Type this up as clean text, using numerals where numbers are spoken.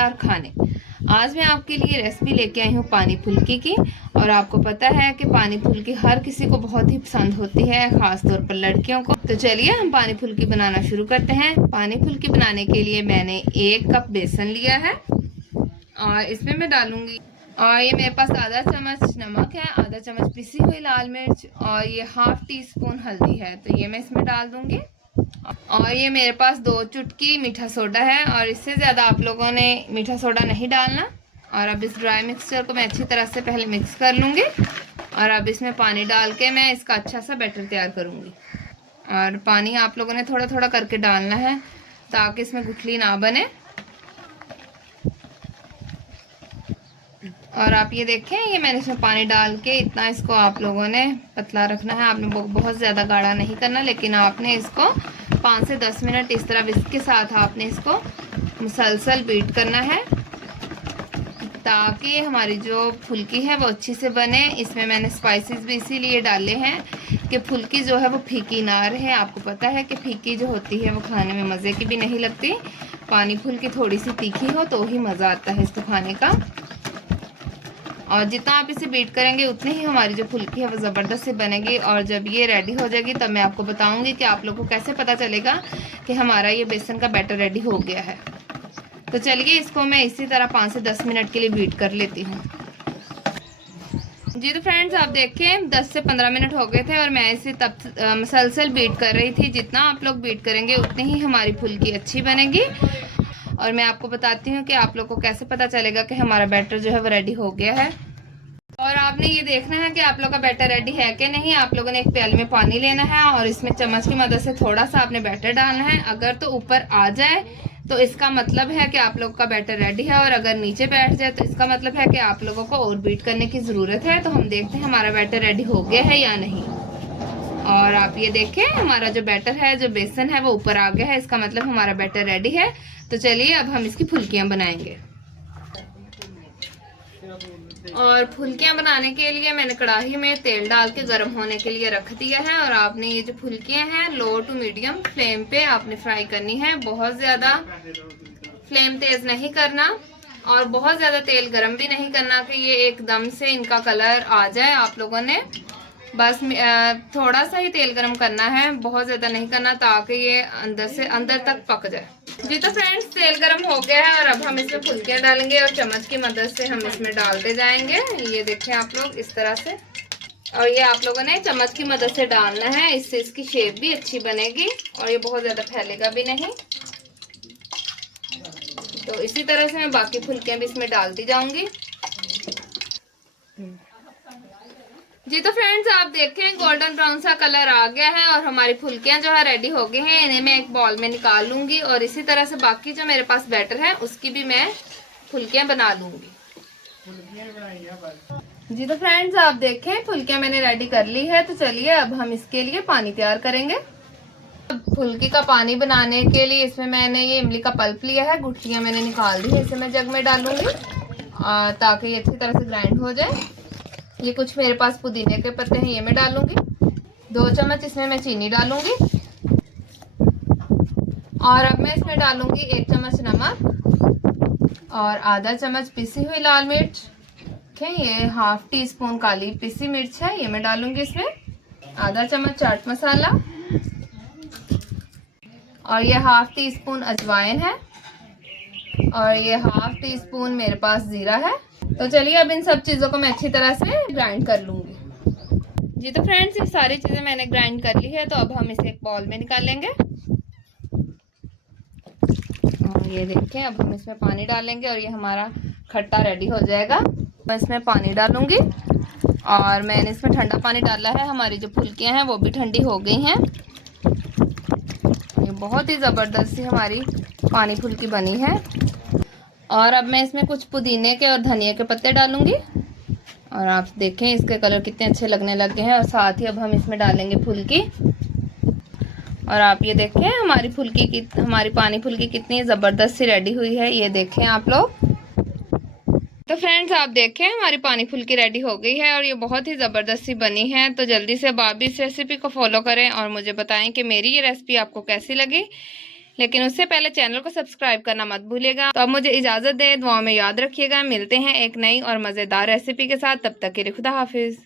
मज़ेदार खाने। आज मैं आपके लिए रेसिपी लेके आई हूँ पानी फुल्की की। और आपको पता है कि पानी फुल्की हर किसी को बहुत ही पसंद होती है, ख़ास तौर पर लड़कियों को। तो चलिए हम पानी फुल्की बनाना शुरू करते हैं। पानी फुल्की बनाने के लिए मैंने 1 कप बेसन लिया है और इसमें मैं डालूंगी, और ये मेरे पास आधा चम्मच नमक है, आधा चम्मच पिसी हुई लाल मिर्च और ये ½ टीस्पून हल्दी है, तो ये मैं इसमें डाल दूंगी। और ये मेरे पास 2 चुटकी मीठा सोडा है, और इससे ज़्यादा आप लोगों ने मीठा सोडा नहीं डालना। और अब इस ड्राई मिक्सचर को मैं अच्छी तरह से पहले मिक्स कर लूँगी, और अब इसमें पानी डाल के मैं इसका अच्छा सा बैटर तैयार करूँगी। और पानी आप लोगों ने थोड़ा थोड़ा करके डालना है ताकि इसमें गुठली ना बने। और आप ये देखें, ये मैंने इसमें पानी डाल के इतना इसको आप लोगों ने पतला रखना है। आपने बहुत ज़्यादा गाढ़ा नहीं करना, लेकिन आपने इसको 5 से 10 मिनट इस तरह विस्क के साथ आपने इसको मुसलसल बीट करना है ताकि हमारी जो फुल्की है वो अच्छी से बने। इसमें मैंने स्पाइसेस भी इसीलिए डाले हैं कि फुल्की जो है वो फीकी ना रहे। आपको पता है कि फीकी जो होती है वो खाने में मज़े की भी नहीं लगती। पानी फुल्की थोड़ी सी तीखी हो तो ही मज़ा आता है इसको खाने का। और जितना आप इसे बीट करेंगे उतनी ही हमारी जो फुल्की है वो ज़बरदस्त से बनेगी। और जब ये रेडी हो जाएगी तब मैं आपको बताऊंगी कि आप लोगों को कैसे पता चलेगा कि हमारा ये बेसन का बैटर रेडी हो गया है। तो चलिए इसको मैं इसी तरह 5 से 10 मिनट के लिए बीट कर लेती हूँ। जी तो फ्रेंड्स, आप देखें 10 से 15 मिनट हो गए थे और मैं इसे तब मसलसल बीट कर रही थी। जितना आप लोग बीट करेंगे उतनी ही हमारी फुल्की अच्छी बनेगी। और मैं आपको बताती हूँ कि आप लोग को कैसे पता चलेगा कि हमारा बैटर जो है वो रेडी हो गया है। और आपने ये देखना है कि आप लोग का बैटर रेडी है कि नहीं। आप लोगों ने एक प्याले में पानी लेना है और इसमें चम्मच की मदद से थोड़ा सा आपने बैटर डालना है। अगर तो ऊपर आ जाए तो इसका मतलब है कि आप लोग का बैटर रेडी है, और अगर नीचे बैठ जाए तो इसका मतलब है कि आप लोगों को और बीट करने की ज़रूरत है। तो हम देखते हैं हमारा बैटर रेडी हो गया है या नहीं। और आप ये देखें, हमारा जो बैटर है, जो बेसन है वो ऊपर आ गया है, इसका मतलब हमारा बैटर रेडी है। तो चलिए अब हम इसकी फुल्कियाँ बनाएंगे। और फुल्कियाँ बनाने के लिए मैंने कढ़ाई में तेल डाल के गर्म होने के लिए रख दिया है। और आपने ये जो फुल्कियाँ हैं लो टू मीडियम फ्लेम पे आपने फ्राई करनी है। बहुत ज़्यादा फ्लेम तेज़ नहीं करना और बहुत ज़्यादा तेल गर्म भी नहीं करना कि ये एकदम से इनका कलर आ जाए। आप लोगों ने बस थोड़ा सा ही तेल गरम करना है, बहुत ज़्यादा नहीं करना, ताकि ये अंदर से अंदर तक पक जाए। जी तो फ्रेंड्स, तेल गरम हो गया है और अब हम इसमें फुल्कियाँ डालेंगे और चम्मच की मदद से हम इसमें डालते जाएंगे। ये देखें आप लोग इस तरह से, और ये आप लोगों ने चम्मच की मदद से डालना है, इससे इसकी शेप भी अच्छी बनेगी और ये बहुत ज़्यादा फैलेगा भी नहीं। तो इसी तरह से मैं बाकी फुल्कियाँ भी इसमें डालती जाऊँगी। जी तो फ्रेंड्स, आप देखें गोल्डन ब्राउन सा कलर आ गया है और हमारी फुल्कियां जो है रेडी हो गई हैं। इन्हें मैं एक बॉल में निकाल लूंगी और इसी तरह से बाकी जो मेरे पास बैटर है उसकी भी मैं फुल्कियां बना लूंगी। जी तो फ्रेंड्स, आप देखें फुल्कियां मैंने रेडी कर ली है। तो चलिए अब हम इसके लिए पानी तैयार करेंगे। फुल्की का पानी बनाने के लिए इसमें मैंने ये इमली का पल्प लिया है, गुठलियाँ मैंने निकाल दी है, इसे मैं जग में डालूंगी ताकि ये अच्छी तरह से ग्राइंड हो जाए। ये कुछ मेरे पास पुदीने के पत्ते हैं, ये मैं डालूंगी। 2 चम्मच इसमें मैं चीनी डालूंगी और अब मैं इसमें डालूंगी 1 चम्मच नमक और आधा चम्मच पिसी हुई लाल मिर्च। ये ½ टीस्पून काली पिसी मिर्च है, ये मैं डालूंगी इसमें। आधा चम्मच चाट मसाला और ये ½ टीस्पून अजवाइन है और ये ½ टीस्पून मेरे पास जीरा है। तो चलिए अब इन सब चीज़ों को मैं अच्छी तरह से ग्राइंड कर लूँगी। जी तो फ्रेंड्स, ये सारी चीज़ें मैंने ग्राइंड कर ली है। तो अब हम इसे एक बॉल में निकालेंगे और ये देखें, अब हम इसमें पानी डालेंगे और ये हमारा खट्टा रेडी हो जाएगा। मैं इसमें पानी डालूँगी और मैंने इसमें ठंडा पानी डाला है। हमारी जो फुल्कियाँ हैं वो भी ठंडी हो गई हैं। ये बहुत ही ज़बरदस्त सी हमारी पानी फुल्की बनी है। और अब मैं इसमें कुछ पुदीने के और धनिया के पत्ते डालूंगी और आप देखें इसके कलर कितने अच्छे लगने लग गए हैं। और साथ ही अब हम इसमें डालेंगे फुल्की। और आप ये देखें हमारी पानी फुल्की कितनी ज़बरदस्त सी रेडी हुई है, ये देखें आप लोग। तो फ्रेंड्स, आप देखें हमारी पानी फुल्की रेडी हो गई है और ये बहुत ही ज़बरदस्त सी बनी है। तो जल्दी से अब आप भी इस रेसिपी को फॉलो करें और मुझे बताएं कि मेरी ये रेसिपी आपको कैसी लगी। लेकिन उससे पहले चैनल को सब्सक्राइब करना मत भूलिएगा। तो अब मुझे इजाजत दें, दुआ में याद रखिएगा। मिलते हैं एक नई और मजेदार रेसिपी के साथ, तब तक के लिए खुदा हाफिज।